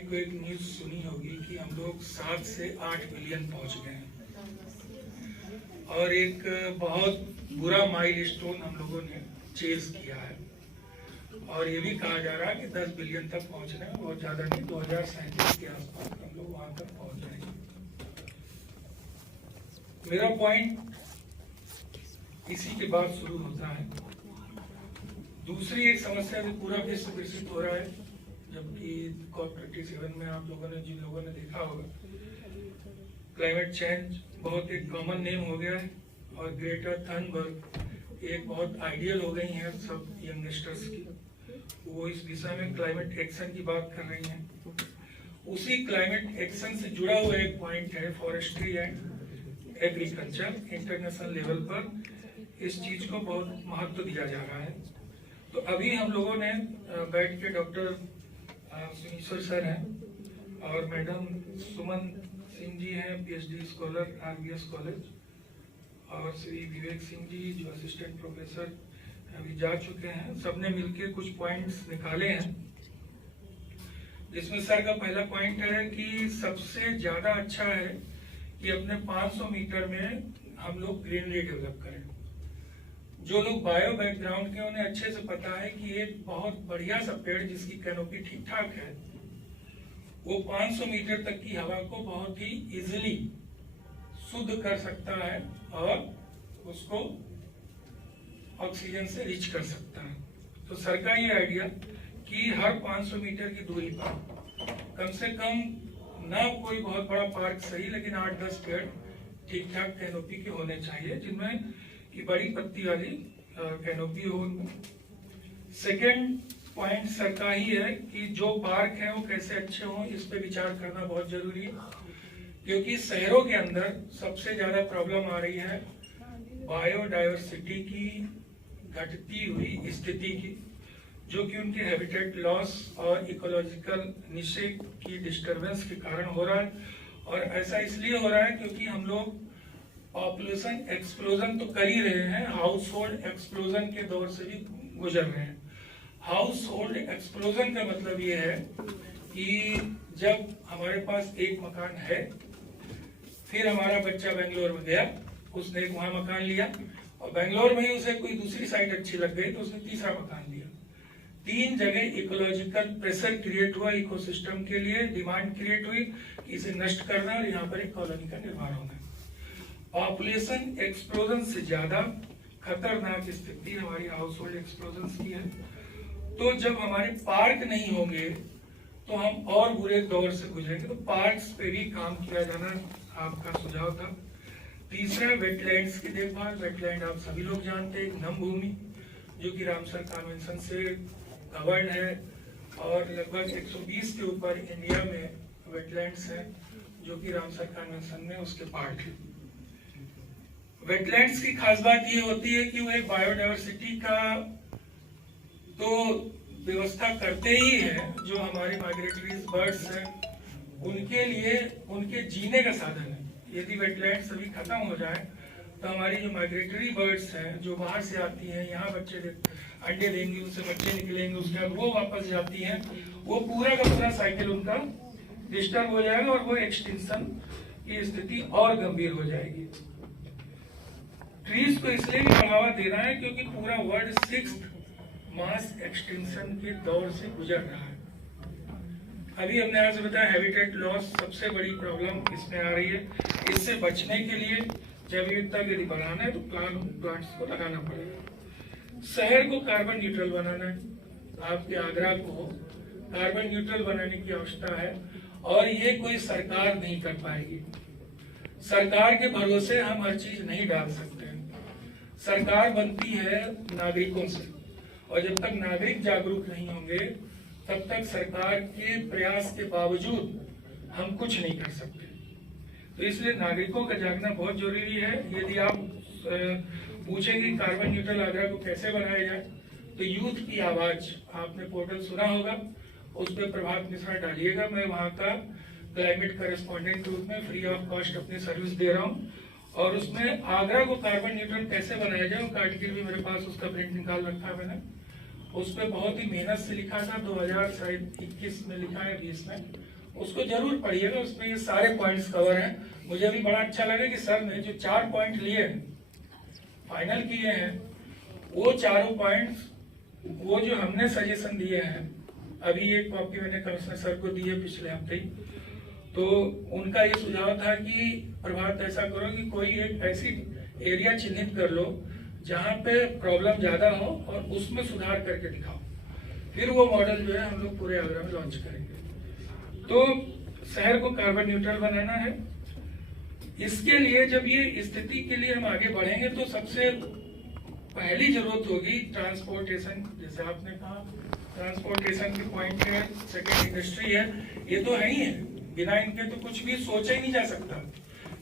को एक न्यूज सुनी होगी कि हम लोग 7 से 8 बिलियन पहुंच गए हैं और एक बहुत बुरा माइलस्टोन हम लोगों ने चेज किया है और ये भी कहा जा रहा है कि 10 बिलियन तक पहुंचना है, बहुत ज्यादा नहीं, 2037 के आसपास हम लोग वहां तक पहुंच जाएंगे। मेरा पॉइंट इसी के बाद शुरू होता है। दूसरी एक समस्या भी पूरा विश्व ग्रसित हो रहा है, जबकि COP27 में आप लोगों ने, जिन लोगों ने देखा होगा, क्लाइमेट चेंज बहुत एक कॉमन नेम हो गया है और ग्रेटा थनबर्ग एक बहुत आइडियल हो गई हैं सब यंगस्टर्स की। वो इस दिशा में क्लाइमेट एक्शन की बात कर रही हैं। उसी क्लाइमेट एक्शन से जुड़ा हुआ एक पॉइंट है forestry and agriculture. International level पर इस चीज को बहुत महत्व दिया जा रहा है। तो अभी हम लोगों ने बैठ के डॉक्टर सुनीश्वर सर हैं और मैडम सुमन सिंह जी हैं, PhD स्कॉलर RVS कॉलेज, और श्री विवेक सिंह जी जो असिस्टेंट प्रोफेसर अभी जा चुके हैं, सबने मिलकर कुछ पॉइंट्स निकाले हैं। जिसमें सर का पहला पॉइंट है कि सबसे ज्यादा अच्छा है कि अपने 500 मीटर में हम लोग ग्रीनरी डेवलप करें। जो लोग बायो बैकग्राउंड के, उन्हें अच्छे से पता है कि एक बहुत बढ़िया सा पेड़ जिसकी कैनोपी ठीक ठाक है, वो 500 मीटर तक की हवा को बहुत ही इजीली शुद्ध कर सकता है और उसको ऑक्सीजन से रिच कर सकता है। तो सर का ये आइडिया कि हर 500 मीटर की दूरी पर कम से कम, ना कोई बहुत बड़ा पार्क सही, लेकिन 8-10 पेड़ ठीक ठाक कैनोपी के होने चाहिए, जिनमें की बड़ी पत्ती वाली कैनोपी हो। सेकेंड पॉइंट सर का ही है कि जो पार्क है वो कैसे अच्छे हों, इस पे विचार करना बहुत जरूरी है, क्योंकि शहरों के अंदर सबसे ज्यादा प्रॉब्लम आ रही है बायोडायवर्सिटी की घटती हुई स्थिति की, जो कि उनके हैबिटेट लॉस और इकोलॉजिकल निशे की डिस्टरबेंस के कारण हो रहा है। और ऐसा इसलिए हो रहा है क्योंकि हम लोग पॉपुलेशन एक्सप्लोजन तो कर ही रहे हैं, हाउस होल्ड एक्सप्लोजन के दौर से भी गुजर रहे हैं। हाउस होल्ड एक्सप्लोजन का मतलब ये है कि जब हमारे पास एक मकान है, फिर हमारा बच्चा बेंगलोर में गया, उसने एक वहां मकान लिया और बेंगलोर में ही उसे कोई दूसरी साइड अच्छी लग गई तो उसने तीसरा मकान लिया। 3 जगह इकोलॉजिकल प्रेशर क्रिएट हुआ, इकोसिस्टम के लिए डिमांड क्रिएट हुई कि इसे नष्ट करना और यहाँ पर एक कॉलोनी का निर्माण होना। पॉपुलेशन एक्सप्लोजन से ज्यादा खतरनाक स्थिति हमारी हाउस होल्ड एक्सप्लोजन की है। तो जब हमारे पार्क नहीं होंगे तो हम और बुरे दौर से गुजरेंगे। तो पार्क्स पे भी काम किया जाना आपका सुझाव था। तीसरा, वेटलैंड्स की देखभाल। वेटलैंड आप सभी लोग जानते हैं, एक नम भूमि जो कि रामसर कन्वेंशन से कवर्ड है और लगभग 120 के ऊपर इंडिया में वेटलैंड्स हैं जो कि रामसर कन्वेंशन में उसके पार्ट है। वेटलैंड्स की खास बात ये होती है कि वो एक बायोडायवर्सिटी का तो व्यवस्था करते ही है, जो हमारे माइग्रेटरी बर्ड्स हैं उनके लिए उनके जीने का साधन है। यदि वेटलैंड सभी खत्म हो जाए तो हमारी जो माइग्रेटरी बर्ड्स हैं जो बाहर से आती हैं, यहाँ बच्चे अंडे देंगी, उससे बच्चे निकलेंगे, उसके बाद वो वापस जाती हैं, वो पूरा का पूरा साइकिल उनका डिस्टर्ब हो जाएगा और वो एक्सटिंक्शन की स्थिति और गंभीर हो जाएगी। ट्रीज को इसलिए भी बढ़ावा देना है क्योंकि पूरा वर्ल्ड 6th मास एक्सटिंक्शन के दौर से गुजर रहा है। अभी हमने आज बताया हैबिटेट लॉस सबसे बड़ी प्रॉब्लम इसमें आ रही है। इससे बचने के लिए जैव विविधता यदि बढ़ाना है तो प्लांट्स को लगाना पड़ेगा। शहर को कार्बन न्यूट्रल बनाना है, आपके आगरा को कार्बन न्यूट्रल बनाने की आवश्यकता है और ये कोई सरकार नहीं कर पाएगी। सरकार के भरोसे हम हर चीज नहीं डाल सकते। सरकार बनती है नागरिकों से और जब तक नागरिक जागरूक नहीं होंगे तब तक सरकार के प्रयास के बावजूद हम कुछ नहीं कर सकते। तो इसलिए नागरिकों का जागना बहुत जरूरी है। यदि आप पूछेंगे कार्बन न्यूट्रल आगरा को कैसे बनाया जाए तो यूथ की आवाज, आपने पोर्टल सुना होगा, उस पर प्रभात मिश्रा डालिएगा। मैं वहाँ का क्लाइमेट करेस्पॉन्डेंट के रूप में फ्री ऑफ कॉस्ट अपनी सर्विस दे रहा हूँ और उसमें आगरा को कार्बन न्यूट्रल कैसे बनाया जाए उसका आर्टिकल भी मेरे पास, उसका प्रिंट निकाल रखा है मैंने। उस पर बहुत ही मेहनत से लिखा था, 2021 में लिखा है, 20 में। उसको जरूर पढ़िएगा, उसमें ये सारे पॉइंट्स कवर हैं। मुझे भी बड़ा अच्छा लगा कि सर ने जो 4 पॉइंट लिए हैं, फाइनल किए हैं, वो चारों पॉइंट्स वो जो हमने सजेशन दिए हैं, अभी एक कॉपी मैंने कमिश्नर सर को दी है पिछले हफ्ते ही, तो उनका ये सुझाव था कि प्रभात ऐसा करो कि कोई एक ऐसी एरिया चिन्हित कर लो जहाँ पे प्रॉब्लम ज्यादा हो और उसमें सुधार करके दिखाओ, फिर वो मॉडल जो है हम लोग पूरे आगरा में लॉन्च करेंगे। तो शहर को कार्बन न्यूट्रल बनाना है। इसके लिए जब ये स्थिति के लिए हम आगे बढ़ेंगे तो सबसे पहली जरूरत होगी ट्रांसपोर्टेशन। जैसे आपने कहा ट्रांसपोर्टेशन की पॉइंट है, सेकेंड इंडस्ट्री है, ये तो है ही है, बिना इनके तो कुछ भी सोचा ही नहीं जा सकता।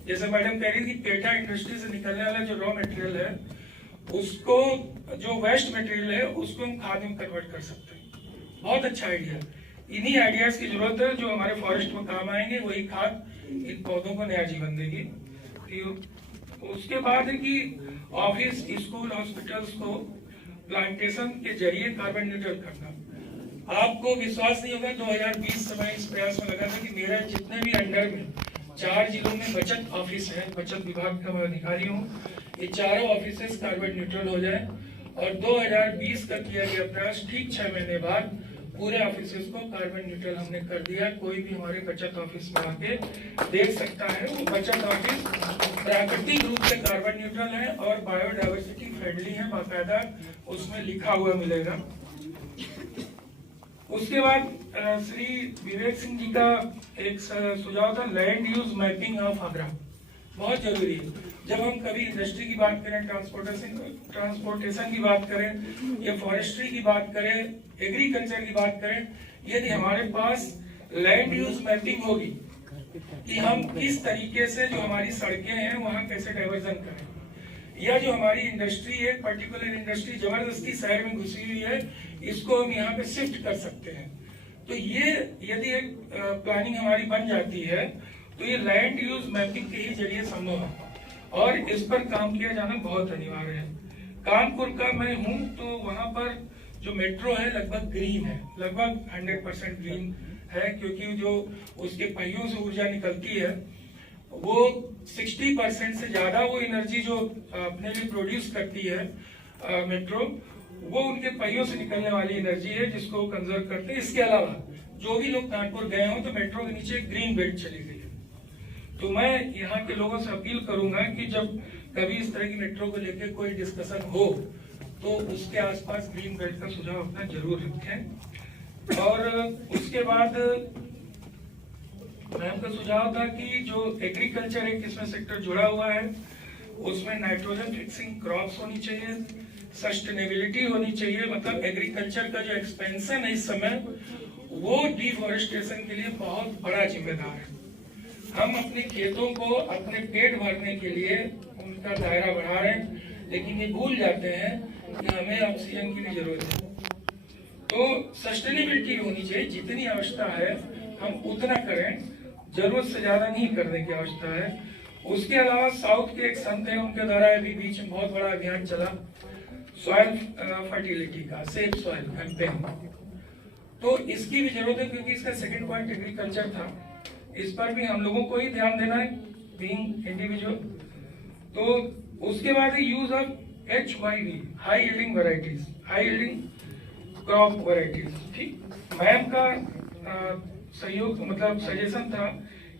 जैसे मैडम कह रही थी पेठा इंडस्ट्री से निकलने वाला जो रॉ मटेरियल है, उसको जो वेस्ट मटेरियल है उसको हम खाद में कन्वर्ट कर सकते हैं। बहुत अच्छा आइडिया। इन्हीं आइडियाज की जरूरत है जो हमारे फॉरेस्ट में काम आएंगे, वही खाद इन पौधों को नया जीवन देगी। उसके बाद है कि ऑफिस, स्कूल, हॉस्पिटल्स को प्लांटेशन के जरिए कार्बन न्यूट्रल करना। आपको विश्वास नहीं होगा, 2020 से मैं इस प्रयास में लगा था कि मेरा जितने भी अंडर में 4 जिलों में बचत ऑफिस है, बचत विभाग का मैं अधिकारी हूँ, ये चारों ऑफिसेस कार्बन न्यूट्रल हो जाए। और 2020 का किया गया प्रयास ठीक 6 महीने बाद पूरे ऑफिसेस को कार्बन न्यूट्रल हमने कर दिया। कोई भी हमारे बचत ऑफिस में आके देख सकता है, वो बचत ऑफिस प्राकृतिक रूप से कार्बन न्यूट्रल है और बायोडाइवर्सिटी फ्रेंडली है, बाकायदा उसमें लिखा हुआ मिलेगा। उसके बाद श्री विवेक सिंह जी का एक सुझाव था land use mapping of Agra, बहुत जरूरी है। जब हम कभी इंडस्ट्री की बात करें, ट्रांसपोर्टेशन की बात करें या फॉरेस्ट्री की बात करें, एग्रीकल्चर की बात करें, यदि हमारे पास लैंड यूज मैपिंग होगी कि हम किस तरीके से जो हमारी सड़कें हैं वहां कैसे डाइवर्जन करें, या जो हमारी इंडस्ट्री है, पर्टिकुलर इंडस्ट्री जबरदस्ती शहर में घुसी हुई है, इसको हम यहाँ पे शिफ्ट कर सकते हैं। तो ये यदि एक प्लानिंग हमारी बन जाती है तो ये लैंड यूज मैपिंग के ही जरिए संभव है और इस पर काम किया जाना बहुत अनिवार्य है। कानपुर का मैं हूँ तो वहाँ पर जो मेट्रो है लगभग ग्रीन है, लगभग 100% ग्रीन है, क्योंकि जो उसके पहियों से ऊर्जा निकलती है वो 60% से ज्यादा वो एनर्जी जो अपने लिए प्रोड्यूस करती है मेट्रो, वो उनके पहियों से निकलने वाली एनर्जी है जिसको कंजर्व करते हैं। इसके अलावा जो भी लोग कानपुर गए हो तो मेट्रो के नीचे ग्रीन बेल्ट चली गई है। तो मैं यहाँ के लोगों से अपील करूंगा कि जब कभी इस तरह की मेट्रो को लेकर कोई डिस्कशन हो तो उसके आसपास ग्रीन बेल्ट का सुझाव अपना जरूर रखें। और उसके बाद मैम का सुझाव था कि जो एग्रीकल्चर एक इसमें सेक्टर जुड़ा हुआ है उसमें नाइट्रोजन फिक्सिंग क्रॉप्स होनी चाहिए, सस्टेनेबिलिटी होनी चाहिए। मतलब एग्रीकल्चर का जो एक्सपेंशन है इस समय वो डिफॉरेस्टेशन के लिए बहुत बड़ा जिम्मेदार है। हम अपने खेतों को अपने पेट भरने के लिए उनका दायरा बढ़ा रहे हैं, लेकिन ये भूल जाते हैं कि हमें ऑक्सीजन की भी जरूरत है। तो सस्टेनेबिलिटी होनी चाहिए, जितनी आवश्यकता है हम उतना करें, जरूरत से ज्यादा नहीं करने की आवश्यकता है। उसके अलावा साउथ के एक संत है, उनके द्वारा अभी बीच में बहुत बड़ा अभियान चला सॉइल फर्टिलिटी का, सेफ सॉइल कैंपेन, तो इसकी भी जरूरत है क्योंकि इसका सेकंड पॉइंट एग्रीकल्चर था। इस पर भी हम लोगों को ही ध्यान देना है बीइंग इंडिविजुअल। तो उसके बाद है use of HYV, high yielding varieties, high yielding crop varieties. ठीक, मैम का सहयोग मतलब सजेशन था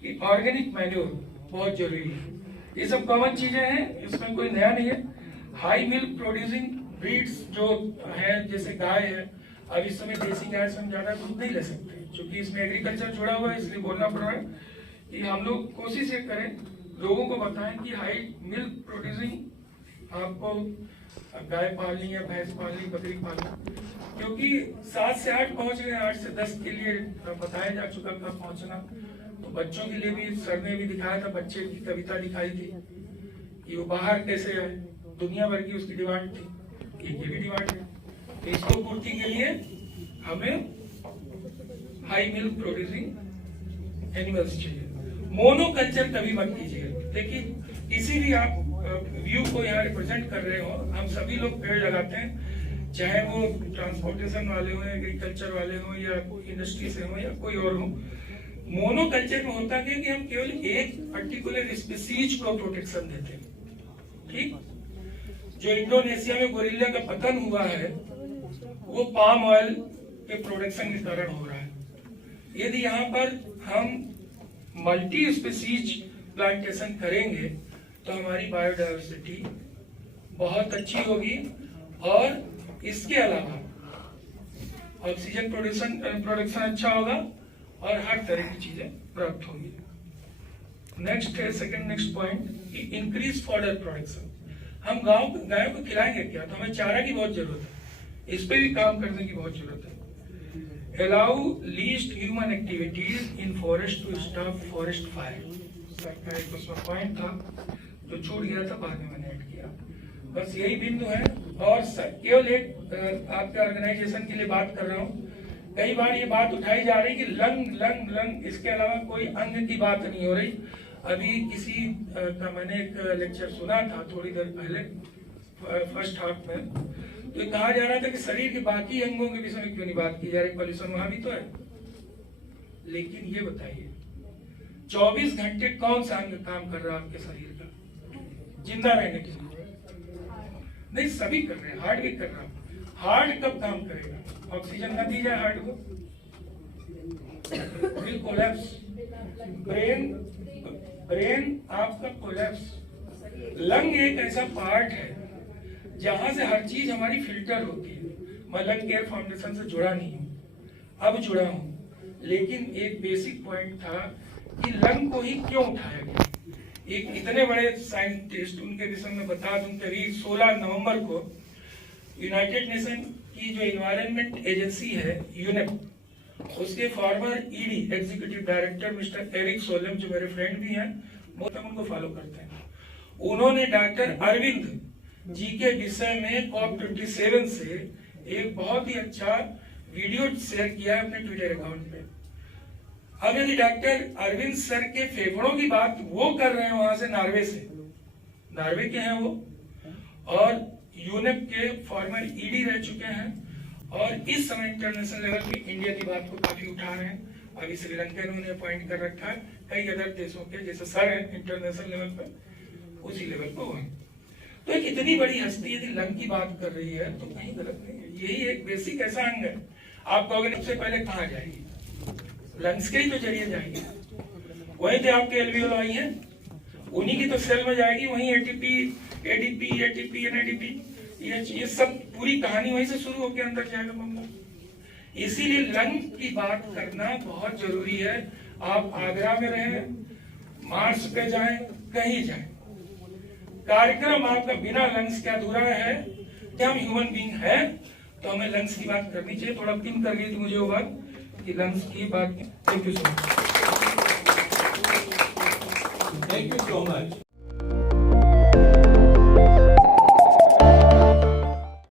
कि ऑर्गेनिक मैन्योर बहुत जरूरी है। ये सब कॉमन चीजें हैं, इसमें कोई नया नहीं है। हाई मिल्क प्रोड्यूसिंग ब्रीड्स जो है, जैसे गाय है, अब इस समय देसी गाय से हम ज्यादा दूध नहीं ले सकते क्योंकि इसमें एग्रीकल्चर जुड़ा हुआ है, इसलिए बोलना पड़ रहा है कि हम लोग कोशिश ये करें, लोगों को बताएं कि हाई मिल्क प्रोड्यूसिंग आपको गाय पालनी है, भैंस पालनी, बकरी पालनी, क्योंकि 7 से 8 पहुंच गए, 8 से 10 के लिए बताया जा चुका कब पहुंचना। तो बच्चों के लिए भी सर ने भी दिखाया था, बच्चे की कविता दिखाई थी कि वो बाहर कैसे है, दुनिया भर की उसकी डिमांड थी, ये भी डिमांड है। तो इसको पूर्ति के लिए हमें हाई मिल्क प्रोड्यूसिंग एनिमल्स चाहिए। मोनोकल्चर कभी मत कीजिए। देखिए किसी भी आप व्यू को यहाँ रिप्रेजेंट कर रहे हो, हम सभी लोग पेड़ लगाते हैं, चाहे वो ट्रांसपोर्टेशन वाले हो, एग्रीकल्चर वाले हो, या इंडस्ट्री से हो, या कोई और हो। मोनोकल्चर में होता क्या कि हम केवल एक पर्टिकुलर स्पीसीज को प्रोटेक्शन देते हैं, ठीक। जो इंडोनेशिया में गोरिल्ला का पतन हुआ है वो पाम ऑयल के प्रोडक्शन के कारण हो रहा है। यदि यहाँ पर हम मल्टी स्पीसीज प्लांटेशन करेंगे तो हमारी बायोडायवर्सिटी बहुत अच्छी होगी और इसके अलावा ऑक्सीजन प्रोडक्शन अच्छा होगा और हर तरह की चीजें प्राप्त होंगी। नेक्स्ट है next point, increase fodder production. हम गायों को खिलाएंगे क्या, तो हमें चारा की बहुत जरूरत है, इस पे भी काम करने की बहुत जरूरत है। Allow least human activities in forest to stop forest fire. एक उसमें पॉइंट था जो छूट गया था, बाद में मैंने ऐड किया। बस यही बिंदु है। और केवल एक आपके ऑर्गेनाइजेशन के लिए बात कर रहा हूँ। कई बार ये बात उठाई जा रही कि लंग लंग लंग, इसके अलावा कोई अंग की बात नहीं हो रही। अभी किसी का मैंने एक लेक्चर सुना था थोड़ी देर पहले फर्स्ट हाफ में, तो कहा जा रहा था कि शरीर के बाकी अंगों के विषय में क्यों नहीं बात की जा रही, पॉल्यूशन वहां भी तो है। लेकिन ये बताइए 24 घंटे कौन सा अंग काम कर रहा है आपके शरीर का जिंदा रहने के लिए? नहीं, सभी कर रहे हैं, हार्ट भी कर रहा है। हार्ट कब काम करेगा? ऑक्सीजन ना दी जाए हार्ट को, विल कोलैप्स। ब्रेन आपका कोलैप्स। लंग एक ऐसा पार्ट है जहां से हर चीज हमारी फिल्टर होती है। मैं लंग केयर फाउंडेशन से जुड़ा नहीं हूं, अब जुड़ा हूं, लेकिन एक बेसिक पॉइंट था कि लंग को ही क्यों उठाया गया। एक इतने बड़े साइंटिस्ट, उनके विषय में बता दूं कि 16 नवंबर को यूनाइटेड नेशन की जो इन्वायरमेंट एजेंसी है यूनेप, उसके former ED executive director mister Eric Solheim, जो मेरे फ्रेंड भी हैं, बहुत हम उनको फॉलो करते हैं, उन्होंने डॉक्टर अरविंद जी के विषय में COP27 से एक बहुत ही अच्छा वीडियो शेयर किया है अपने ट्विटर अकाउंट पे। अब यदि डॉक्टर अरविंद सर के फेफड़ों की बात वो कर रहे हैं वहां से, नॉर्वे के हैं वो, और यूनेप के फॉर्मर ईडी रह चुके हैं, और इस समय इंटरनेशनल लेवल पे इंडिया की बात को काफी उठा रहे हैं। अभी श्रीलंका ने उन्हें अपॉइंट कर रखा है, कई अदर देशों के जैसे सर है इंटरनेशनल लेवल पे, उसी लेवल पे वो है। तो एक इतनी बड़ी हस्ती यदि लंग की बात कर रही है तो कहीं गलत नहीं है। यही एक बेसिक ऐसा अंग है। आप कहोगे सबसे पहले कहाँ जाएगी? लंग्स के ही तो जरिए जाएगी। वही थे आपके एल्वियोलाई हैं, उन्हीं की तो सेल में जाएगी, वहीं एटीपी, एडीपी, एनएडीपी, ये सब पूरी कहानी वहीं से शुरू होकर अंदर जाएगा मामला। इसीलिए लंग की बात करना बहुत जरूरी है। आप आगरा में रहें, मार्स पे जाएं, कहीं जाएं, कार्यक्रम आपका बिना लंग्स के अधूरा है। क्या हम ह्यूमन बीइंग है तो हमें लंग्स की बात करनी चाहिए। थोड़ा पिन कर गई थी मुझे वो बात कि लंग्स की बात। Thank you so much.